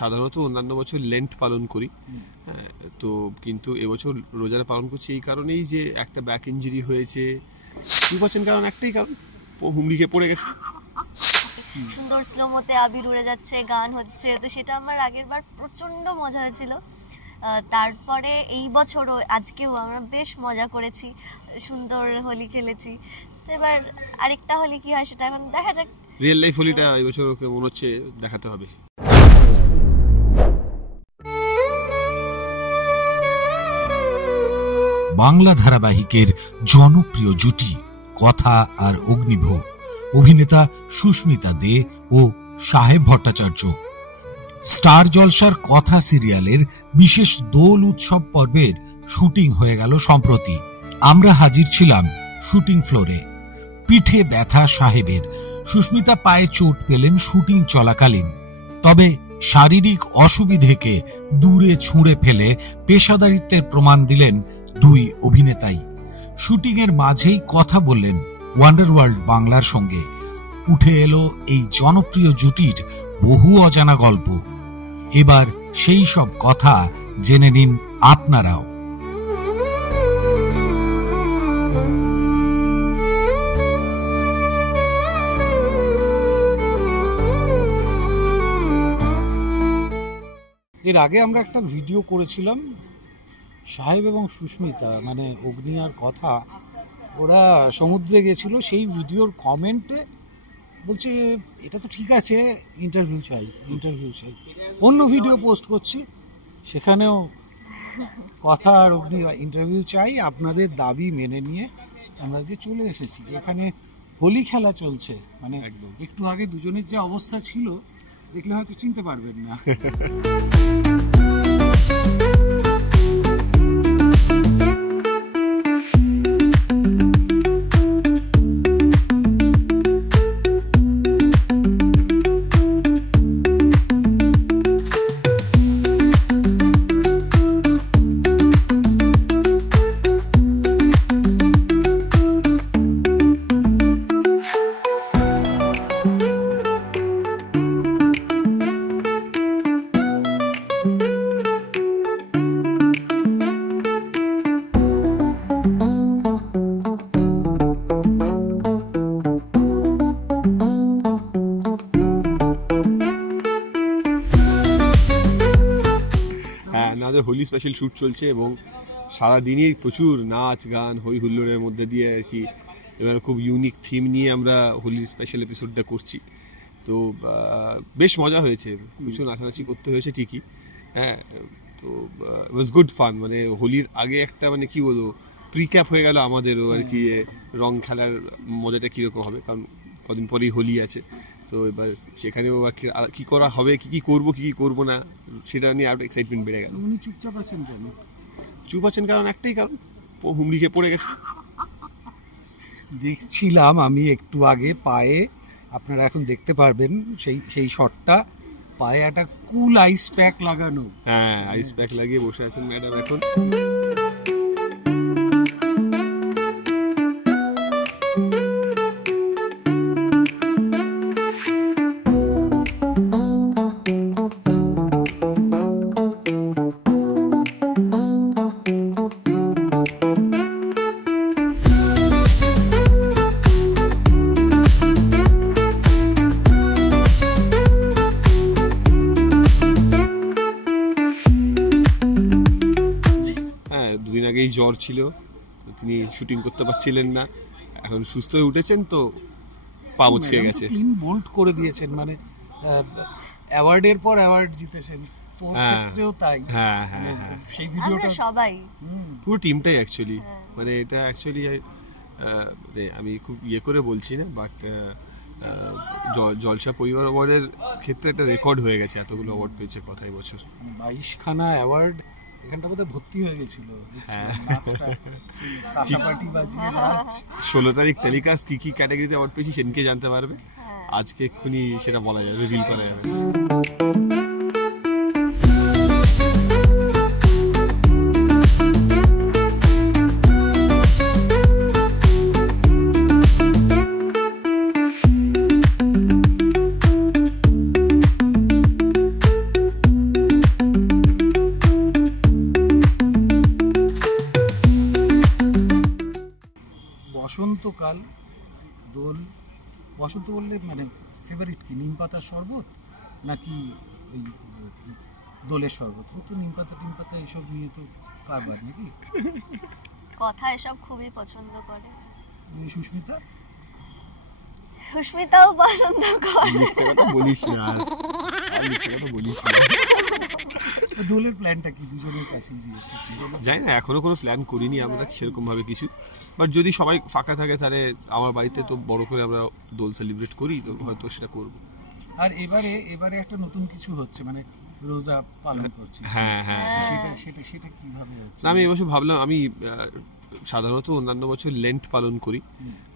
সাধারণত অন্যান্য বছর লেন্ট পালন করি, তো কিন্তু এবছর রোজার পালন করছি এই কারণেই যে একটা ব্যাক ইঞ্জুরি হয়েছে। কি বলছেন? কারণ একটাই কারণ, হুমড়িকে পড়ে গেছে। সুন্দর স্লোমোতে আবির উড়ে যাচ্ছে, গান হচ্ছে, তো সেটা আমার আগের বার প্রচন্ড মজা হয়েছিল। তারপরে এই বছরও আজকেও আমরা বেশ মজা করেছি, সুন্দর হোলি খেলেছি। তো এবার আরেকটা হোলি কি হয় সেটা এখন দেখা যাক। রিয়েল লাইফ হোলিটা এই বছর মনে হচ্ছে দেখাতে হবে। বাংলা ধারাবাহিকের জনপ্রিয় জুটি কথা আর অগ্নিভোগ, অভিনেতা সুস্মিতা দে ও সাহেব ভট্টাচার্য। স্টার জলসার কথা সিরিয়ালের বিশেষ দোল উৎসব পর্বের শুটিং হয়ে গেল সম্প্রতি। আমরা হাজির ছিলাম শুটিং ফ্লোরে। পিঠে ব্যথা সাহেবের, সুস্মিতা পায়ে চোট পেলেন শুটিং চলাকালীন। তবে শারীরিক অসুবিধেকে দূরে ছুঁড়ে ফেলে পেশাদারিত্বের প্রমাণ দিলেন দুই অভিনেতাই। শুটিং এর মাঝেই কথা বললেন ওয়ান্ডারওয়ার্ল্ড বাংলার সঙ্গে। উঠে এলো এই জনপ্রিয় জুটির বহু অজানা গল্প। এবার সেই সব কথা জেনে নিন আপনারাও। এর আগে আমরা একটা ভিডিও করেছিলাম সাহেব এবং সুস্মিতা, মানে অগ্নি আর কথা, ওরা সমুদ্রে গেছিল। সেই ভিডিওর কমেন্টে বলছে এটা তো ঠিক আছে, ইন্টারভিউ চাই। অন্য ভিডিও পোস্ট করছি, সেখানেও কথা আর অগ্নি ইন্টারভিউ চাই। আপনাদের দাবি মেনে নিয়ে আমরা যে চলে এসেছি। এখানে হোলি খেলা চলছে, মানে একটু আগে দুজনের যে অবস্থা ছিল দেখলে হয়তো চিনতে পারবেন না। হোলি স্পেশাল শ্যুট চলছে এবং সারাদিনই প্রচুর নাচ গান হই হুল্লোড়ের মধ্যে দিয়ে আর কি। এবার খুব ইউনিক থিম নিয়ে আমরা হোলির স্পেশাল এপিসোডটা করছি, তো বেশ মজা হয়েছে। প্রচুর নাচানাচি করতে হয়েছে ঠিকই, হ্যাঁ, তো ওয়াজ গুড ফান। মানে হোলির আগে একটা মানে কি বলবো প্রিক্যাপ হয়ে গেল আমাদেরও আর কি, রং খেলার মজাটা কীরকম হবে, কারণ কদিন পরেই হোলি আছে। তো এবার সেখানেও আর কি করা হবে, কি করবো কি করবো না, সেটা নিয়ে আরো এক্সাইটমেন্ট বেড়ে গেল। উনি চুপচাপ আছেন কেন? চুপ আছেন কারণ একটাই কারণ, হুমড়িকে পড়ে গেছে। দেখছিলাম আমি একটু আগে পায়ে, আপনারা এখন দেখতে পারবেন সেই শটটা, পায়ে একটা কুল আইস প্যাক লাগানো। হ্যাঁ, আইস প্যাক লাগিয়ে বসে আছেন ম্যাডাম এখন। জ্বর ছিল, তিনি শুটিং করতে পারছিলেন না, এখন সুস্থ হয়ে উঠেছেন, তো পা মুচকে গেছে। ক্লিন বোল্ড করে দিয়েছেন, মানে অ্যাওয়ার্ডের পর অ্যাওয়ার্ড জিতেছেন, তোর ক্ষেত্রেও তাই। হ্যাঁ হ্যাঁ হ্যাঁ, সেই ভিডিওটা সবাই পুরো টিমটাই অ্যাকচুয়ালি, মানে এটা অ্যাকচুয়ালি আমি খুব ইয়ে করে বলছি না, বাট জলসা পরিবার অ্যাওয়ার্ডের ক্ষেত্রে একটা রেকর্ড হয়ে গেছে, এতগুলো অ্যাওয়ার্ড পেয়েছে কথাই বছর। 22খানা অ্যাওয়ার্ড এখানটা বোধহয় ভর্তি হয়ে গেছিল। 16 তারিখ টেলিকাস্ট কি কি ক্যাটাগরিতে অ্যাওয়ার্ড পেয়েছি সেদিনকে জানতে পারবে, আজকে এক্ষুনি সেটা বলা যাবে, রিভিল করা যাবে। বসন্তকাল, দোল। বসন্ত বললে মানে ফেভারিট কি, নিম পাতার শরবত নাকি ওই দোলের শরবত? ও তো নিম পাতা এইসব নিয়ে তো কারবার নাকি। কথা এসব খুবই পছন্দ করে। সুস্মিতা? সুস্মিতাও পছন্দ করে। মিথ্যে কথা বলিস না, আর মিথ্যে কথা বলিস না। দোলের প্ল্যানটা কি দুজনের কাছে? জানি না, এখনো কোনো প্ল্যান করিনি আমরা সেরকম ভাবে কিছু, বাট যদি সবাই ফাঁকা থাকে তাহলে আমার বাড়িতে তো বড় করে আমরা দোল সেলিব্রেট করি, তো হয়তো সেটা করবো। আর এবারে একটা নতুন কিছু হচ্ছে, মানে রোজা পালন করছি। হ্যাঁ হ্যাঁ, সেটা কিভাবে হচ্ছে? আমি এবছর ভাবলাম, আমি সাধারণত অন্যান্য বছর লেন্ট পালন করি,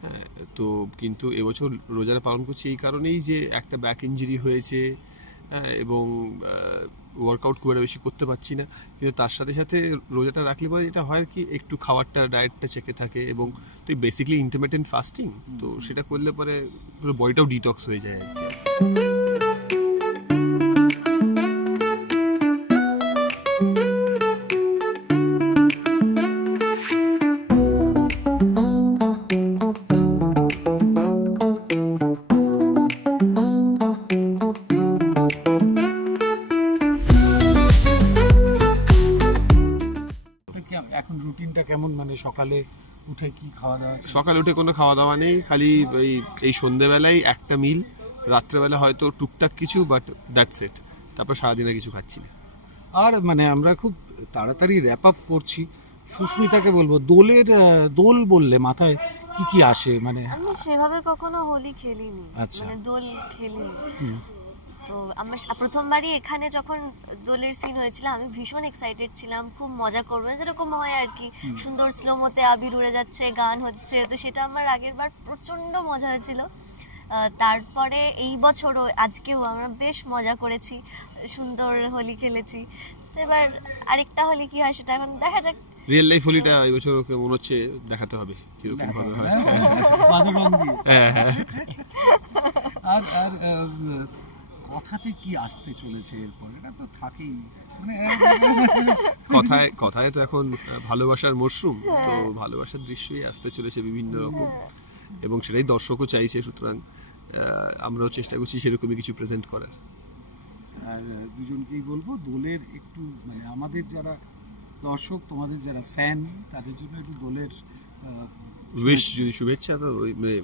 হ্যাঁ, তো কিন্তু এবছর রোজাটা পালন করছি এই কারণেই যে একটা ব্যাক ইঞ্জুরি হয়েছে, এবং ওয়ার্কআউট খুব একটা বেশি করতে পারছি না, কিন্তু তার সাথে সাথে রোজাটা রাখলে পরে এটা হয় কি একটু খাবারটা ডায়েটটা চেকে থাকে, এবং তুই বেসিক্যালি ইন্টারমিটেন্ট ফাস্টিং, তো সেটা করলে পরে পুরো বডিটাও ডিটক্স হয়ে যায় আর কি। এখন রুটিনটা কেমন, মানে সকালে উঠে কি খাওয়া দাওয়া? সকালে উঠে কোনো খাওয়া দাওয়া নেই, খালি এই সন্ধ্যেবেলায় একটা মিল, রাত্রেবেলা হয়তো টুকটাক কিছু, বাট দ্যাটস ইট, তারপর সারাদিনে কিছু খাচ্ছি না। আর মানে আমরা খুব তাড়াতাড়ি র্যাপ আপ করছি। সুস্মিতাকে বলবো, দোল বললে মাথায় কি কি আসে? মানে আমি সেভাবে কখনো হোলি খেলিনি, আচ্ছা। মানে দোল খেলিনি। তো আমার প্রথমবারই এখানে যখন দোলের সিন হয়েছিল আমি ভীষণ এক্সাইটেড ছিলাম, খুব মজা করবো যেরকম হয় আর কি, সুন্দর স্লোমোতে আবির উড়ে যাচ্ছে, গান হচ্ছে, তো সেটা আমার আগের বার প্রচন্ড মজা হয়েছিল। তারপরে এই বছরও আজকেও আমরা বেশ মজা করেছি, সুন্দর হোলি খেলেছি। তো এবার আরেকটা হোলি কি হয় সেটা এখন দেখা যাক। রিয়েল লাইফ হোলিটা এই বছর মনে হচ্ছে দেখাতে হবে কিরকম ভাবে হয়। আর কথাতে কি আসতে চলেছে এরপর? এটা তো থাকেই, মানে কথায় তো এখন ভালোবাসার মরশুম, তো ভালোবাসার দৃশ্যই আসতে চলেছে বিভিন্ন রকম, এবং সেটাই দর্শকও চাইছে, সুতরাং আমরাও চেষ্টা করছি সেরকমই কিছু প্রেজেন্ট করার। আর দুজনকেই বলবো, দোলের একটু মানে আমাদের যারা দর্শক, তোমাদের যারা ফ্যান, তাদের জন্য একটু দোলের উইশ, যদি শুভেচ্ছা, তো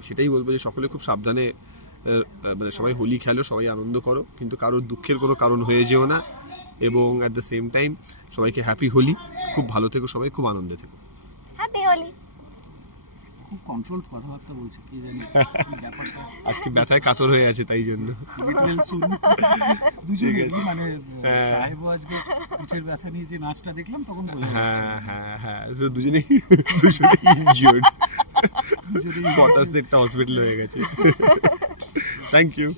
সেটাই বলবো যে সকলে খুব সাবধানে, মানে সবাই হোলি খেলো, সবাই আনন্দ করো, কিন্তু কারোর দুঃখের কোনো কারণ হয়ে যেও না, এবং অ্যাট দ্য সেম টাইম সবাইকে হ্যাপি হোলি, খুব ভালো থেকো সবাই, খুব আনন্দে থেকো। হ্যাপি হোলি। খুব কন্ট্রোলড কথাবার্তা বলছে, কি জানি ব্যাপারটা আজকে ব্যথায় কাতর হয়ে আছে, তাই জন্য দুজনে মানে সাহেবও আজকে পিঠের ব্যথা নিয়ে যে নাচটা দেখলাম তখন হ্যাঁ দুজনেই ইনজিওর্ড, কথা সেটটা হসপিটাল হয়ে গেছে। Thank you.